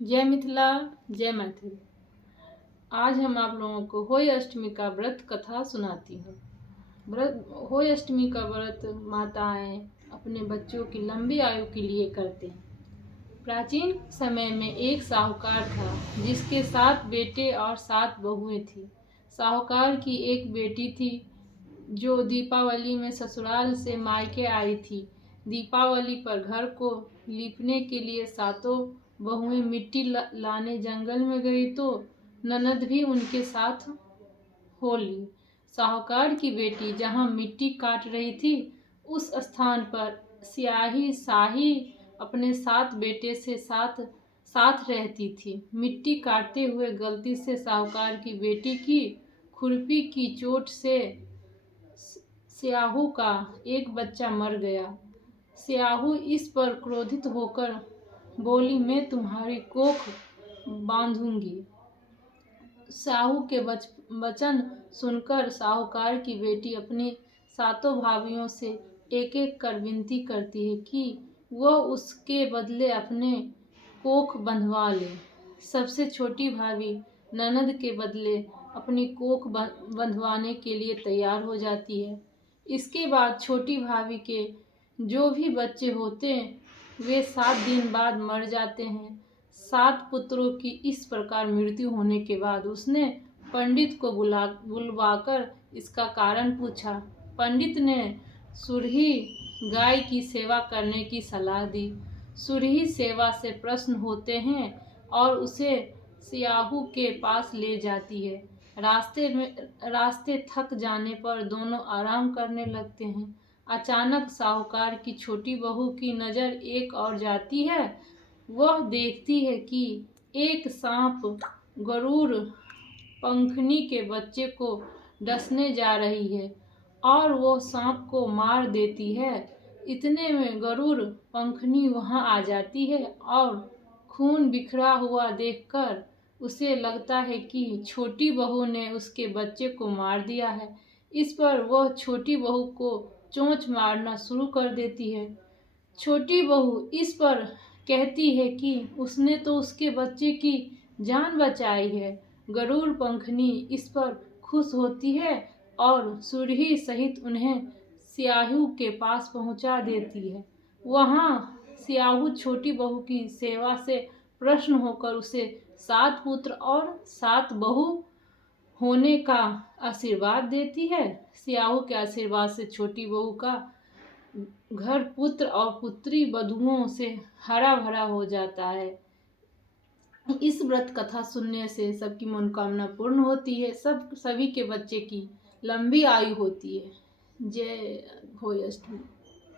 जय मिथिला, जय मैथिल। आज हम आप लोगों को होय अष्टमी का व्रत कथा सुनाती हूँ। होय अष्टमी का व्रत माताएं अपने बच्चों की लंबी आयु के लिए करते हैं। प्राचीन समय में एक साहूकार था जिसके 7 बेटे और 7 बहुएं थी। साहूकार की एक बेटी थी जो दीपावली में ससुराल से मायके आई थी। दीपावली पर घर को लीपने के लिए सातों बहुएं मिट्टी लाने जंगल में गई तो ननद भी उनके साथ हो ली। साहूकार की बेटी जहाँ मिट्टी काट रही थी उस स्थान पर स्याही शाही अपने 7 बेटे से साथ रहती थी। मिट्टी काटते हुए गलती से साहूकार की बेटी की खुरपी की चोट से स्याहू का एक बच्चा मर गया। स्याहू इस पर क्रोधित होकर बोली, मैं तुम्हारी कोख बांधूंगी। साहू के वचन सुनकर साहूकार की बेटी अपनी सातों भाभियों से एक एक कर विनती करती है कि वह उसके बदले अपने कोख बंधवा ले। सबसे छोटी भाभी ननद के बदले अपनी कोख बंधवाने के लिए तैयार हो जाती है। इसके बाद छोटी भाभी के जो भी बच्चे होते हैं वे 7 दिन बाद मर जाते हैं। 7 पुत्रों की इस प्रकार मृत्यु होने के बाद उसने पंडित को बुलवाकर इसका कारण पूछा। पंडित ने सुरही गाय की सेवा करने की सलाह दी। सुरही सेवा से प्रसन्न होते हैं और उसे स्याहू के पास ले जाती है। रास्ते थक जाने पर दोनों आराम करने लगते हैं। अचानक साहूकार की छोटी बहू की नज़र एक और जाती है। वह देखती है कि एक सांप गरुड़ पंखनी के बच्चे को डसने जा रही है और वो सांप को मार देती है। इतने में गरुड़ पंखनी वहां आ जाती है और खून बिखरा हुआ देखकर उसे लगता है कि छोटी बहू ने उसके बच्चे को मार दिया है। इस पर वह छोटी बहू को चोंच मारना शुरू कर देती है। छोटी बहू इस पर कहती है कि उसने तो उसके बच्चे की जान बचाई है। गरुड़ पंखनी इस पर खुश होती है और सुरही सहित उन्हें स्याहू के पास पहुंचा देती है। वहां स्याहू छोटी बहू की सेवा से प्रसन्न होकर उसे 7 पुत्र और 7 बहू होने का आशीर्वाद देती है। स्याहू के आशीर्वाद से छोटी बहू का घर पुत्र और पुत्री वधुओं से हरा भरा हो जाता है। इस व्रत कथा सुनने से सबकी मनोकामना पूर्ण होती है। सभी के बच्चे की लंबी आयु होती है। जय होय अष्टमी।